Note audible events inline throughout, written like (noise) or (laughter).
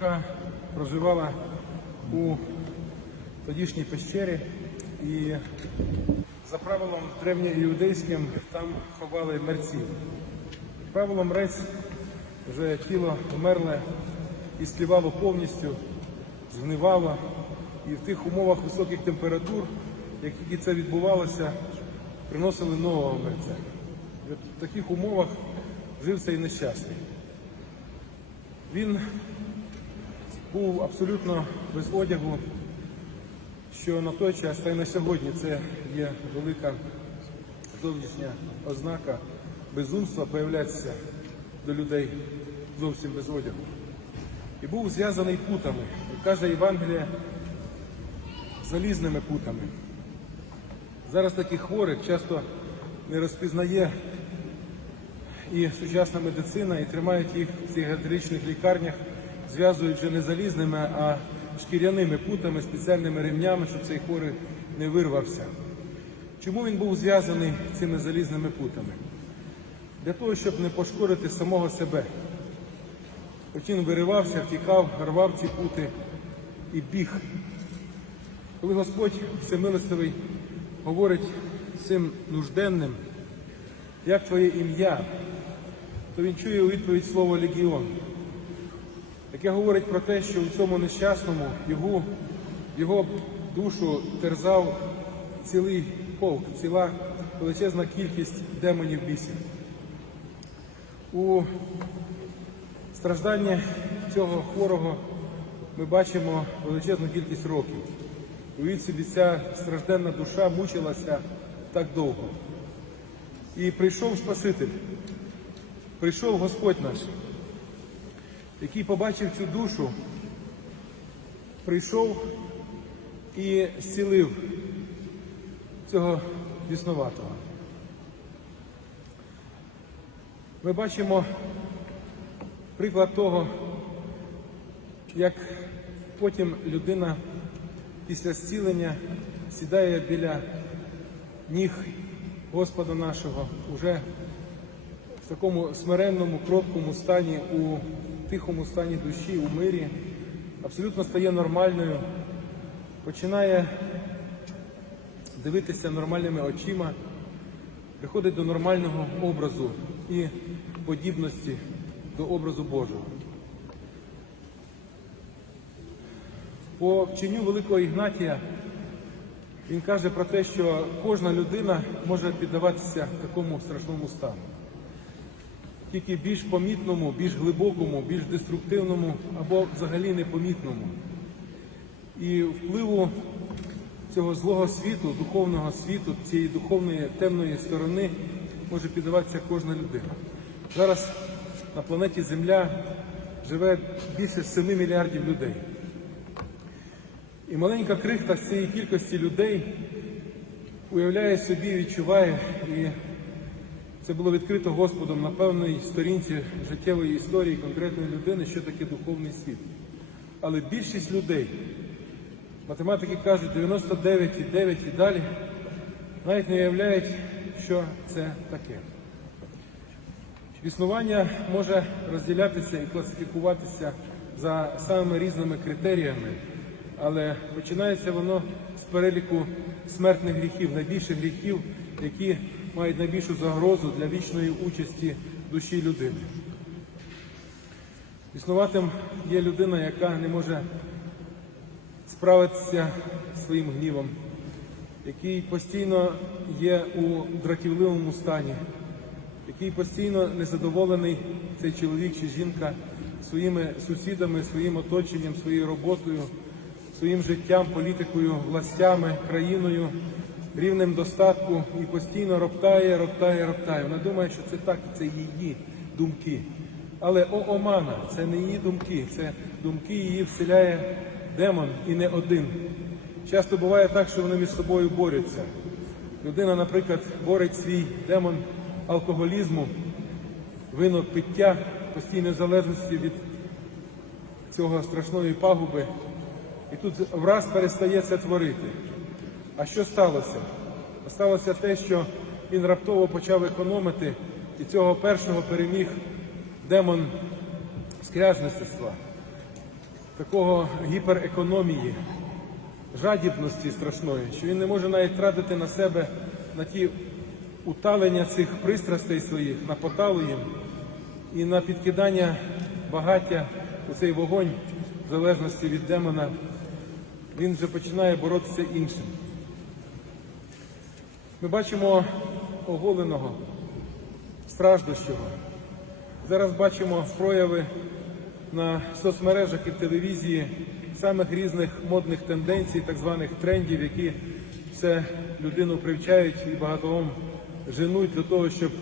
яка проживала у тодішній пещері і за правилом древньоіудейським там ховали мерців. Правило мрець вже тіло вмерле і співало повністю, згнивало. І в тих умовах високих температур, які це відбувалося, приносили нового мерця. І от в таких умовах жив цей нещасний. Він був абсолютно без одягу, що на той час, та й на сьогодні це є велика зовнішня ознака безумства появлятися до людей зовсім без одягу. І був зв'язаний путами. І каже Євангелія залізними путами. Зараз таких хворих часто не розпізнає і сучасна медицина, і тримають їх в цих гетеричних лікарнях, зв'язують вже не залізними, а шкіряними путами, спеціальними ремнями, щоб цей хворий не вирвався. Чому він був зв'язаний цими залізними путами? Для того, щоб не пошкодити самого себе. Він виривався, втікав, рвав ці пути і біг. Коли Господь Всемилостивий говорить цим нужденним, як твоє ім'я, то він чує у відповідь слово легіон, яке говорить про те, що у цьому нещасному його, його душу терзав цілий полк, ціла величезна кількість демонів бісів. У стражданні цього хворого ми бачимо величезну кількість років. Уявіть собі, ця стражденна душа мучилася так довго. І прийшов Спаситель, прийшов Господь наш, який побачив цю душу, прийшов і зцілив цього біснуватого. Ми бачимо приклад того, як потім людина після зцілення сідає біля ніг Господа нашого уже в такому смиренному, кроткому стані, у тихому стані душі, у мирі, абсолютно стає нормальною, починає дивитися нормальними очима, приходить до нормального образу і подібності до образу Божого. По вченню Великого Ігнатія він каже про те, що кожна людина може піддаватися такому страшному стану. Тільки більш помітному, більш глибокому, більш деструктивному або взагалі непомітному. І впливу цього злого світу, духовного світу, цієї духовної темної сторони може піддаватися кожна людина. Зараз на планеті Земля живе більше 7 мільярдів людей. І маленька крихта з цієї кількості людей уявляє собі, відчуває, і це було відкрито Господом на певній сторінці життєвої історії конкретної людини, що таке духовний світ. Але більшість людей, математики кажуть 99,9 і далі, навіть не уявляють, що це таке. Існування може розділятися і класифікуватися за самими різними критеріями, але починається воно з переліку смертних гріхів, найбільших гріхів, які мають найбільшу загрозу для вічної участі душі людини. Існуватим є людина, яка не може справитися своїм гнівом, який постійно є у дратівливому стані, який постійно незадоволений цей чоловік чи жінка своїми сусідами, своїм оточенням, своєю роботою, своїм життям, політикою, властями, країною, рівнем достатку і постійно роптає, роптає, роптає. Вона думає, що це так, це її думки. Але о омана, це не її думки, це думки її вселяє демон і не один. Часто буває так, що вони між собою борються. Людина, наприклад, борить свій демон алкоголізму, вино пиття, постійної залежності від цього страшної пагуби. І тут враз перестає це творити. А що сталося? Сталося те, що він раптово почав економити, і цього першого переміг демон скряжництва. такого гіперекономії, жадібності страшної, що він не може навіть тратити на себе на ті уталення цих пристрастей своїх, на поталу їм і на підкидання багаття у цей вогонь в залежності від демона. Він вже починає боротися іншим. Ми бачимо оголеного, страждущого. Зараз бачимо прояви на соцмережах і в телевізії самих різних модних тенденцій, так званих трендів, які все людину привчають і багатоом женуть до того, щоб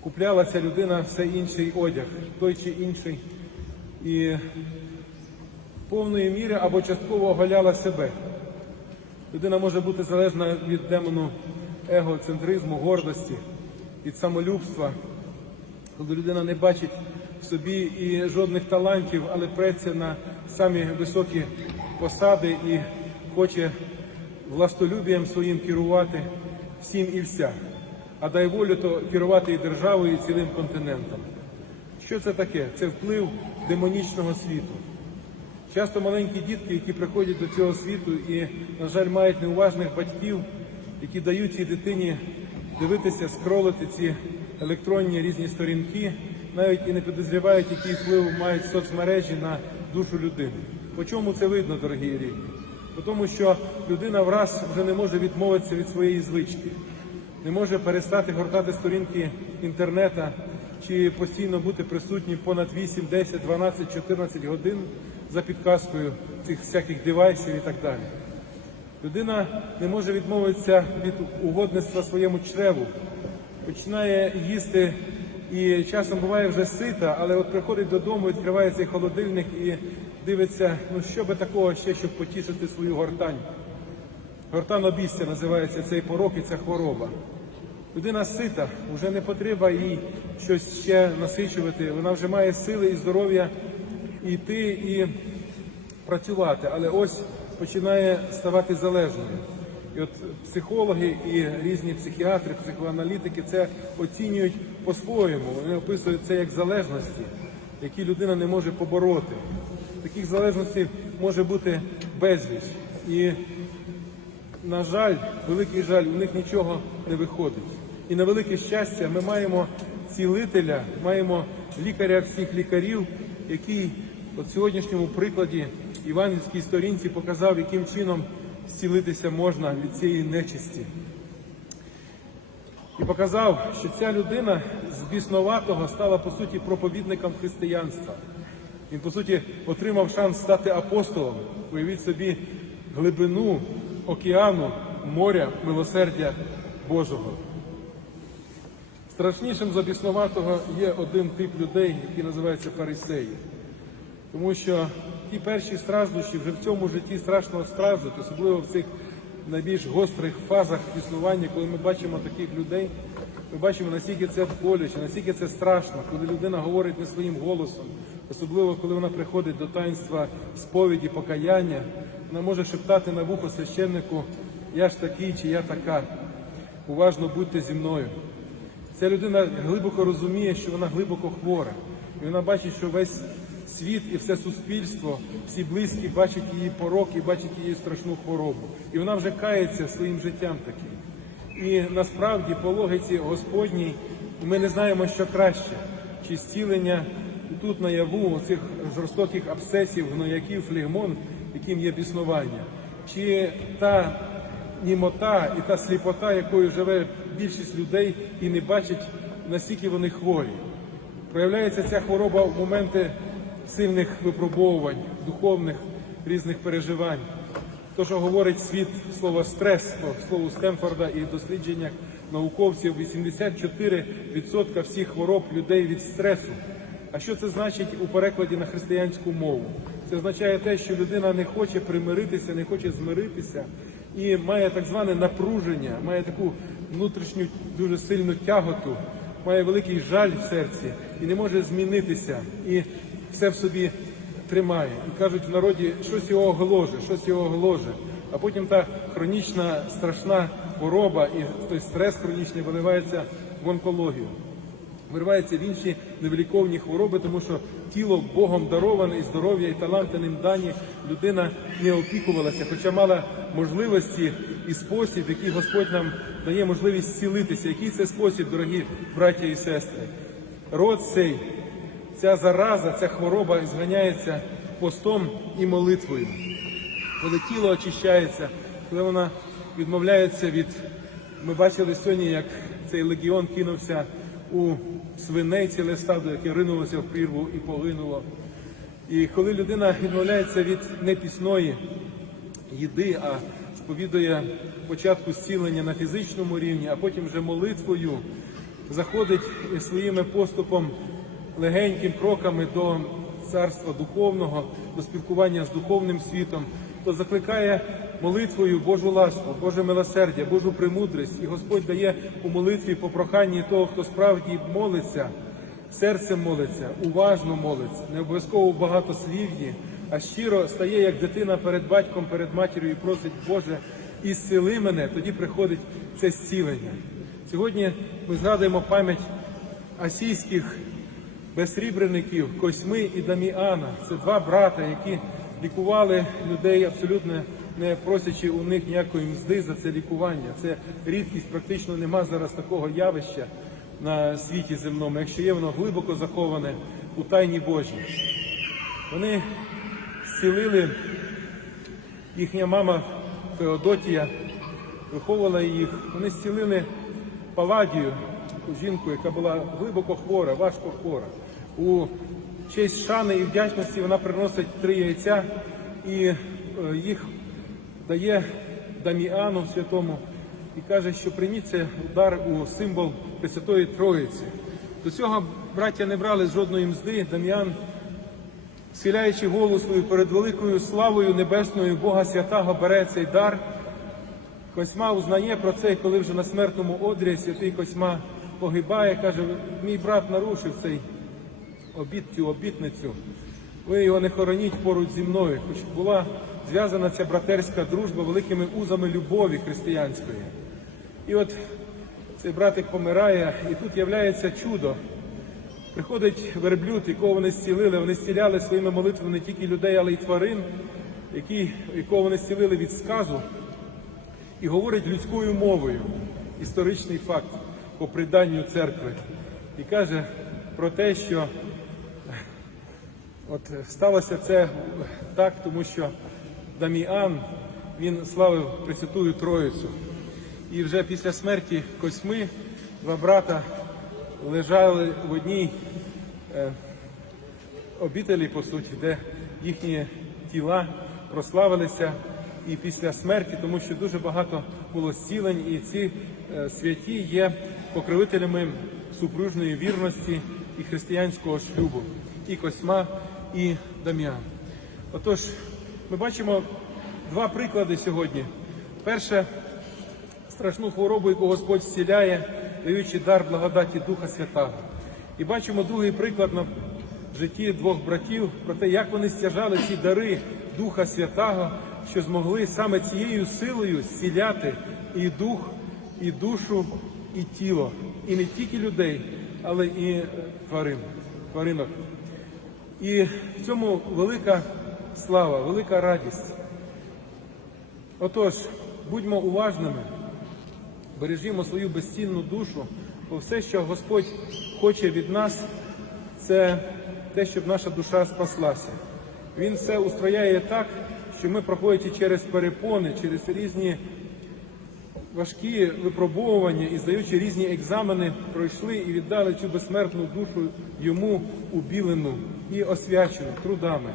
куплялася людина все інший одяг, той чи інший, і повної міри або частково оголяла себе. Людина може бути залежна від демону егоцентризму, гордості, від самолюбства, коли людина не бачить в собі і жодних талантів, але преться на самі високі посади і хоче властолюбієм своїм керувати всім і вся. А дай волю, то керувати і державою, і цілим континентом. Що це таке? Це вплив демонічного світу. Часто маленькі дітки, які приходять до цього світу і, на жаль, мають неуважних батьків, які дають цій дитині дивитися, скролити ці електронні різні сторінки, навіть і не підозрівають, який вплив мають соцмережі на душу людини. По чому це видно, дорогі рідні? Тому, що людина враз вже не може відмовитися від своєї звички, не може перестати гортати сторінки інтернета чи постійно бути присутнім понад 8, 10, 12, 14 годин за підказкою цих всяких девайсів і так далі. Людина не може відмовитися від угодництва своєму чреву, починає їсти і часом буває вже сита, але от приходить додому, відкриває цей холодильник і дивиться, ну що би такого ще, щоб потішити свою гортань. Гортан обістя називається цей порок і ця хвороба. Людина сита, вже не потрібно їй щось ще насичувати. Вона вже має сили і здоров'я йти і працювати, але ось починає ставати залежною. І от психологи і різні психіатри, психоаналітики це оцінюють по-своєму. Вони описують це як залежності, які людина не може побороти. Таких залежностей може бути безліч. І, на жаль, великий жаль, у них нічого не виходить. І на велике щастя, ми маємо цілителя, маємо лікаря всіх лікарів, який от сьогоднішньому прикладі Івангельській сторінці показав, яким чином зцілитися можна від цієї нечисті. І показав, що ця людина з біснуватого стала по суті проповідником християнства. Він, по суті, отримав шанс стати апостолом. Уявіть собі глибину океану, моря, милосердя Божого. Страшнішим за біснуватого є один тип людей, який називається фарисеї. Тому що ті перші страждущі вже в цьому житті страшно страждуть, особливо в цих найбільш гострих фазах існування, коли ми бачимо таких людей, ми бачимо, наскільки це боляче, наскільки це страшно, коли людина говорить не своїм голосом, особливо коли вона приходить до таїнства сповіді, покаяння, вона може шептати на вухо священнику Я ж такий чи я така. Уважно будьте зі мною. Ця людина глибоко розуміє, що вона глибоко хвора, і вона бачить, що весь світ і все суспільство, всі близькі бачать її порок і бачать її страшну хворобу. І вона вже кається своїм життям таким. І насправді, по логіці Господній, ми не знаємо, що краще, чи зцілення тут наяву цих жорстоких абсцесів, гнояків, флегмон, яким є біснування, чи та німота і та сліпота, якою живе більшість людей і не бачить, наскільки вони хворі. Проявляється ця хвороба в моменти сильних випробовувань, духовних різних переживань. То, що говорить світ слово стрес, по слову Стемфорда і дослідженнях науковців, 84% всіх хвороб людей від стресу. А що це значить у перекладі на християнську мову? Це означає те, що людина не хоче примиритися, не хоче змиритися і має так зване напруження, має таку внутрішню дуже сильну тяготу, має великий жаль в серці і не може змінитися, і все в собі тримає. І кажуть в народі, щось його гложе, щось його гложе. А потім та хронічна страшна хвороба і той стрес хронічний виливається в онкологію. виривається в інші невиліковні хвороби, тому що тіло Богом дароване і здоров'я, і таланти ним дані людина не опікувалася, хоча мала можливості і спосіб, який Господь нам дає можливість зцілитися. Який це спосіб, дорогі браття і сестри? Род цей, ця зараза, ця хвороба зганяється постом і молитвою. Коли тіло очищається, коли вона відмовляється від. Ми бачили сьогодні, як цей легіон кинувся у свиней ціле стадо, яке ринулося в прірву і погинуло. І коли людина відмовляється від непісної їди, а сповідує початку зцілення на фізичному рівні, а потім вже молитвою заходить своїм поступом легеньким кроками до царства духовного, до спілкування з духовним світом, то закликає молитвою Божу ласку, Боже милосердя, Божу премудрість. І Господь дає у молитві по проханні того, хто справді молиться, серцем молиться, уважно молиться, не обов'язково багатослів'ї, а щиро стає як дитина перед батьком, перед матір'ю і просить, Боже, ісцели мене, тоді приходить це зцілення. Сьогодні ми згадуємо пам'ять асійських безсрібреників Косьми і Даміана. Це два брата, які лікували людей абсолютно не просячи у них ніякої мзди за це лікування. Це рідкість, практично нема зараз такого явища на світі земному. Якщо є, воно глибоко заховане у тайні Божій. Вони зцілили їхня мама Феодотія, виховувала їх. Вони зцілили Паладію, жінку, яка була глибоко хвора, важко хвора. У честь шани і вдячності вона приносить три яйця і е, їх дає Даміану святому і каже, що прийміть це удар у символ Пресвятої Троїці. До цього браття не брали жодної мзди. Дам'ян, схиляючи голову свою перед великою славою небесною Бога святого, бере цей дар. Косьма узнає про це, коли вже на смертному одрі святий Косьма погибає, каже, мій брат нарушив цей обід, цю обітницю. Ви його не хороніть поруч зі мною, хоч була зв'язана ця братерська дружба великими узами любові християнської. І от цей братик помирає, і тут являється чудо. Приходить верблюд, якого вони зцілили. Вони зціляли своїми молитвами не тільки людей, але й тварин, які, якого вони зцілили від сказу, і говорить людською мовою. Історичний факт по приданню церкви. І каже про те, що (laughs) От сталося це так, тому що Даміан він славив Пресвятую Троїцю. І вже після смерті Косьми два брата лежали в одній е, обітелі, по суті, де їхні тіла прославилися і після смерті, тому що дуже багато було зцілень, і ці е, святі є покровителями супружної вірності і християнського шлюбу, і Косьма, і Дам'ян. Отож, ми бачимо два приклади сьогодні. Перше, страшну хворобу, яку Господь зціляє, даючи дар благодаті Духа Святого. І бачимо другий приклад на житті двох братів про те, як вони стяжали ці дари Духа Святого, що змогли саме цією силою зціляти і дух, і душу, і тіло, і не тільки людей, але і тварин, тваринок. І в цьому велика слава, велика радість. Отож, будьмо уважними, бережімо свою безцінну душу, бо все, що Господь хоче від нас, це те, щоб наша душа спаслася. Він все устрояє так, що ми, проходячи через перепони, через різні важкі випробовування і здаючи різні екзамени, пройшли і віддали цю безсмертну душу йому убілену і освячену трудами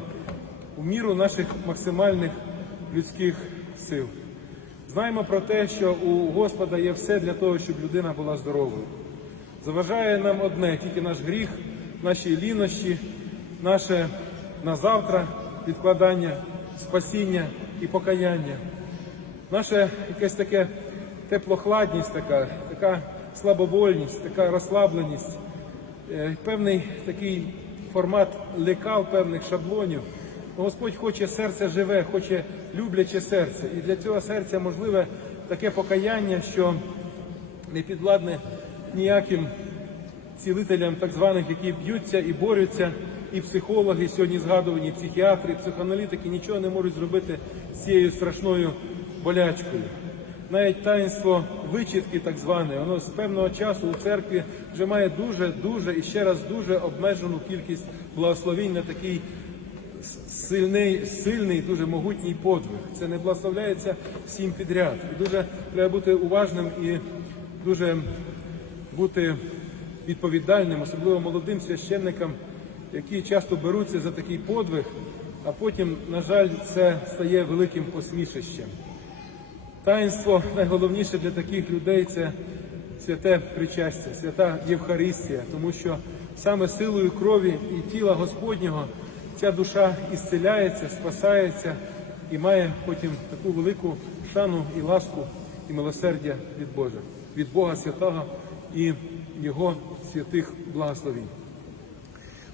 у міру наших максимальних людських сил. Знаємо про те, що у Господа є все для того, щоб людина була здоровою. Заважає нам одне, тільки наш гріх, наші лінощі, наше на завтра відкладання, спасіння і покаяння. Наше якесь таке теплохладність, така, така слабовольність, така розслабленість, е, певний такий формат лекал, певних шаблонів. Господь хоче серце живе, хоче любляче серце. І для цього серця можливе таке покаяння, що не підвладне ніяким цілителям так званих, які б'ються і борються, і психологи сьогодні згадувані, і психіатри, і психоаналітики нічого не можуть зробити з цією страшною болячкою. Навіть таїнство вичітки, так зване, воно з певного часу у церкві вже має дуже, дуже і ще раз дуже обмежену кількість благословінь на такий сильний, сильний, дуже могутній подвиг. Це не благословляється всім підряд. І дуже треба бути уважним і дуже бути відповідальним, особливо молодим священникам, які часто беруться за такий подвиг, а потім, на жаль, це стає великим посмішищем. Таїнство найголовніше для таких людей це святе причастя, свята Євхаристія, тому що саме силою крові і тіла Господнього ця душа ісцеляється, спасається і має потім таку велику шану і ласку і милосердя від Божа, від Бога Святого і Його святих благословінь.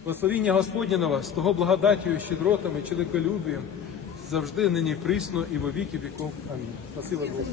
Благословіння Господня на вас, того благодаттю, щедротами, чоловіколюбієм, завжди нині присно і во віки віков. Амінь. Спасибо Богу.